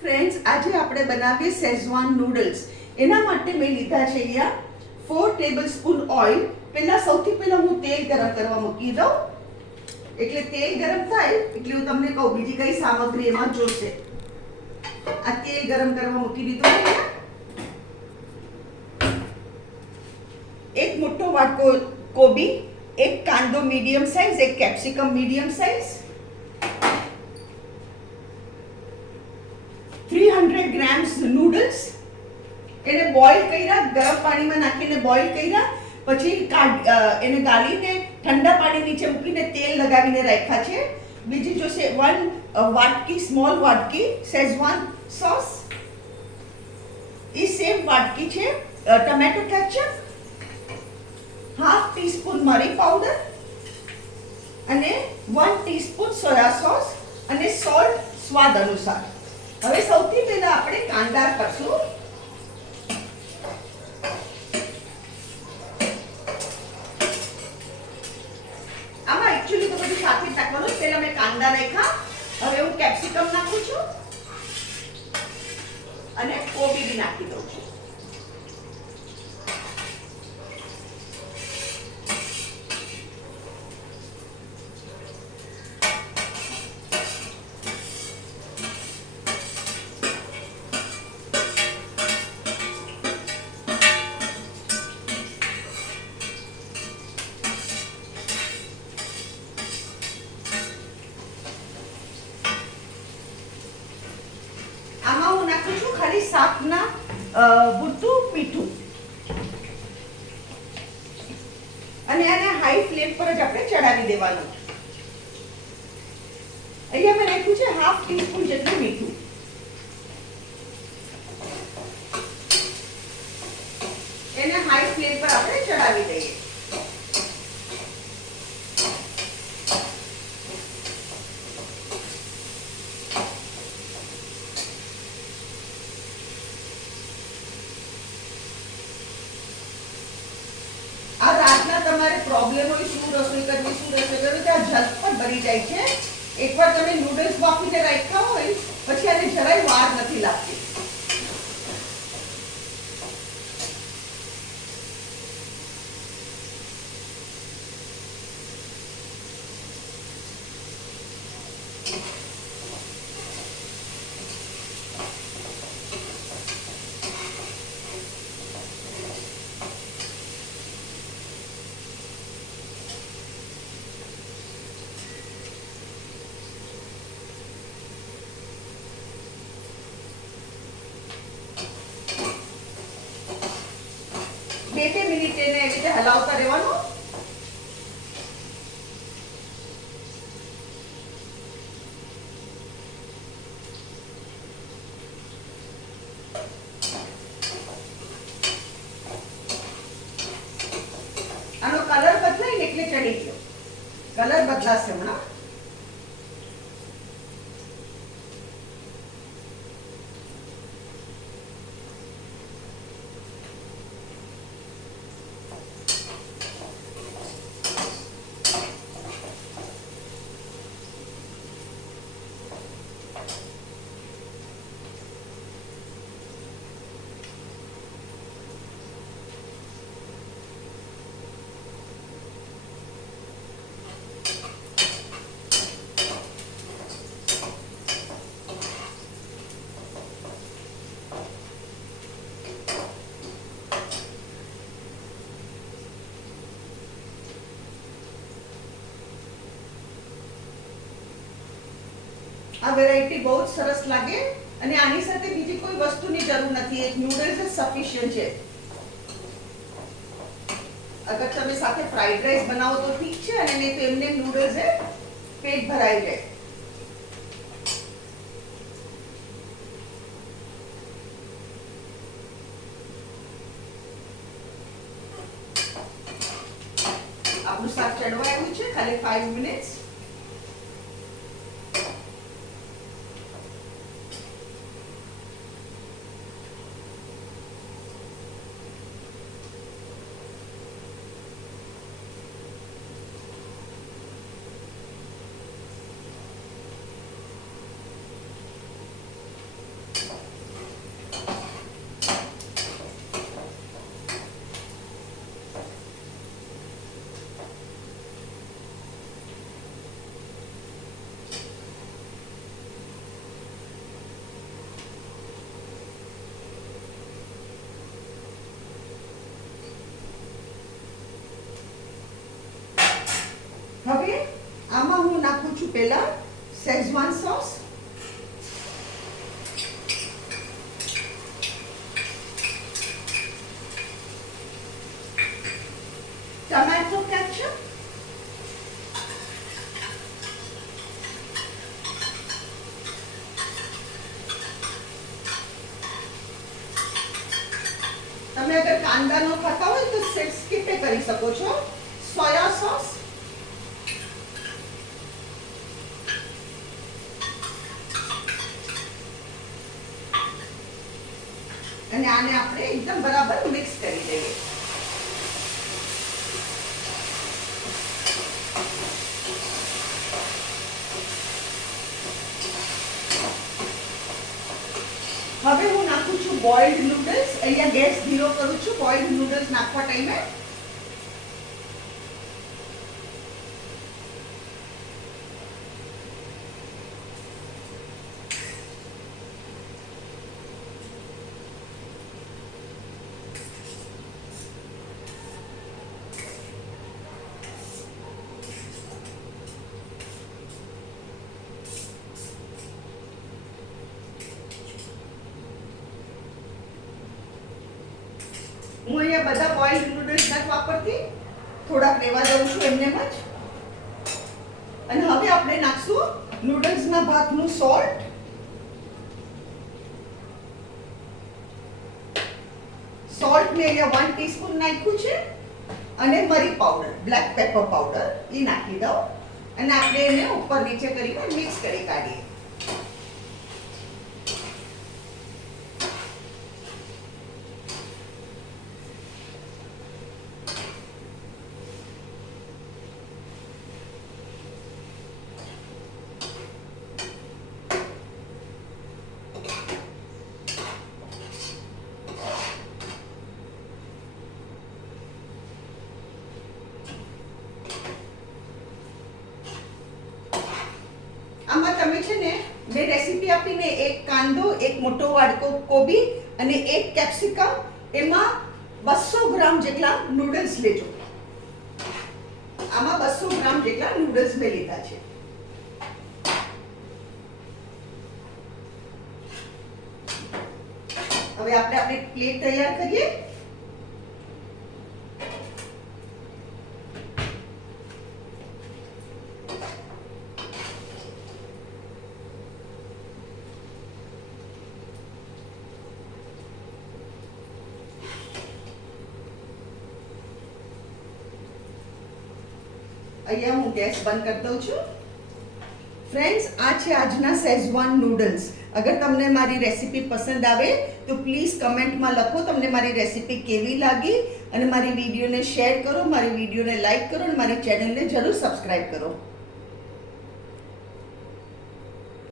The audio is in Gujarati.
ફ્રેન્ડ્સ, આજે આપણે બનાવીએ શેઝવાન નૂડલ્સ. એના માટે મેં લીધા છે અહીંયા 4 ટેબલસ્પૂન ઓઇલ. સૌથી પહેલા હું તેલ ગરમ કરવા મૂકી દઉં. એટલે તેલ ગરમ થાય એટલે હું તમને કહું બીજી કઈ સામગ્રી એમાં જોશે. આ તેલ ગરમ કરવા મૂકી દીધું અહીંયા. એક મોટો વાટકો કોબી, એક કાંદો મીડિયમ સાઇઝ, એક capsicum medium size, 300 grams noodles. એને બોઇલ કર્યા, ગરમ પાણીમાં નાખીને બોઇલ કર્યા, પછી એને ગાળીને ઠંડા પાણી નીચે મૂકીને તેલ લગાવીને રાખ્યા છે. બીજી જોશે 1 વાટકી, સ્મોલ વાટકી શેઝવાન સોસ. એ સેમ વાટકી છે ટમેટો કેચઅપ, હાફ ટીસ્પૂન મરી પાવડર અને 1 ટીસ્પૂન સોયા સોસ અને સોલ્ટ સ્વાદ અનુસાર. હવે સૌથી પહેલા આપણે કાંદા કરશું. આમાં એક્ચ્યુઅલી તો બધું સાથે જ નાખવાનું. પહેલા મેં કાંદા નાખ્યા, હવે હું કેપ્સિકમ નાખું છું અને કોબી બી નાખી દઉં છું. નાખું છું ખાલી શાકના પૂરતું મીઠું અને આને હાઈ ફ્લેમ પર જ આપણે ચડાવી દેવાનું. અહીંયા મેં નાખ્યું છે હાફ ટીસ્પૂન જેટલું મીઠું. એને હાઈ ફ્લેમ પર આપણે ચડાવી દઈએ. આ રાતના તમારે પ્રોબ્લેમ હોય શું રસોઈ કરવી, શું રસોઈ કરવી, ત્યાં ઝટપટ બની જાય છે. એકવાર તમે નૂડલ્સ બાફીને રાખ્યા હોય પછી આને જરાય વાર નથી લાગતી. બે મિનિટ એને એવી રીતે હલાવતા રહેવાનું. આનો કલર બદલાય ને એટલે ચડી ગયો. કલર બદલાશે હમણાં. આ વેરાયટી બહુ જ સરસ લાગે અને આની સાથે બીજી કોઈ વસ્તુની જરૂર નથી. એક નૂડલ્સ જ સફિશિયન્ટ છે. અગર તમે સાથે ફ્રાઈડ રાઈસ બનાવો તો ઠીક છે, અને નહીં તો એમને નૂડલ્સ એ પેટ ભરાઈ જાય. આપણું શાક ચડવા આવ્યું છે. ખાલી 5 મિનિટ્સ. પહેલા શેઝવાન સોસ, ટમેટો કેચઅપ, તમે અગર કાંદા ન ખાતા હોય તો સ્કીપ કરી શકો છો, સોયા સોસ, અને આને આપણે એકદમ બરાબર મિક્સ કરી દઈએ. હવે હું નાખું છું બોઇલ્ડ નૂડલ્સ. અહીંયા ગેસ ધીરો કરું છું બોઇલ્ડ નૂડલ્સ નાખવા ટાઈમે. હું અહીંયા બધા બોઇલ્ડ નૂડલ્સ નથી વાપરતી, થોડાક રહેવા દઉં છું એમનેમ જ. અને હવે આપણે નાખશું નૂડલ્સના ભાગનું સોલ્ટ, સોલ્ટ મેં અહીંયા 1 ટીસ્પૂન નાખ્યું છે, અને મરી પાવડર, બ્લેક પેપર પાવડર એ નાખી દઉં, અને આપણે એને ઉપર નીચે કરીને મિક્સ કરી કાઢીએ. આમાં તમે છે ને મેં રેસીપી આપીને એક કાંદો, એક મોટો વાડકો કોબી અને એક કેપ્સિકમ, એમાં 200 ગ્રામ જેટલા નૂડલ્સ લેજો. આમાં 200 ગ્રામ જેટલા નૂડલ્સ મેં લીધા છે. હવે આપણે આપણી પ્લેટ તૈયાર કરીએ. અહીંયા હું ગેસ બંધ કરી દઉં છું. ફ્રેન્ડ્સ, આ છે આજના શેઝવાન નૂડલ્સ. અગર તમને મારી રેસીપી પસંદ આવે તો પ્લીઝ કમેન્ટમાં લખો તમને મારી રેસીપી કેવી લાગી, અને મારી વિડીયોને શેર કરો, મારી વિડીયોને લાઈક કરો, અને મારી ચેનલને જરૂર સબસ્ક્રાઈબ કરો.